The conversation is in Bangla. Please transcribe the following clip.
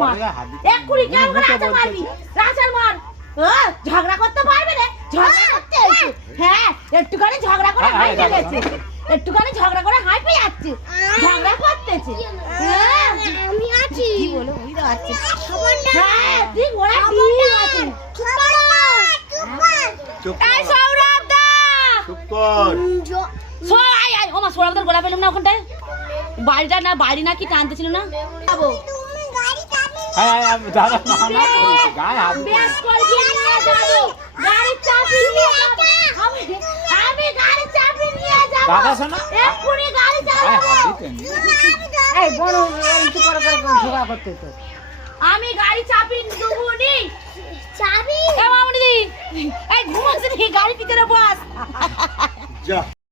মার এক্ষুনি কেমন করে আচার মারবি আচার মার ঝগড়া করতে পারবে রে ঝগড়া করতে হ্যাঁ একটুখানি ঝগড়া করে হাই পেয়ে গেছে একটুখানি ঝগড়া করে হাই পেয়ে যাচ্ছে ঝগড়া করতেছে আমি আছি কি বলো ওই তো আছে খবরটা হ্যাঁ ঠিক ওরা ঠিক আছে চুপ এই সৌরভ দা চুপ কর আয় আয় ওমা সৌরভ দার গোলা পেলাম না ওখানটায় বাড়িটা না বাড়ি নাকি টানতেছিল না যাবো তুমি গাড়ি চাবি দাদা মানা করেছে গায়ে হাত ব্যাস করে দিয়ে নিয়ে যাবো গাড়ির চাবি নিয়ে যাবো আমি গাড়ির চাবি নিয়ে যাবো দাদা শোনা এক্ষুনি গাড়ি গায়ে চালাবো হাত দিতেন এই বড় একটু করে ঝগড়া করতে তো আমি গাড়ি চাবি দেবো নি চাবি এ মামনি দি এই ঘুমাচ্ছে নি গাড়ি ভিতরে বস যা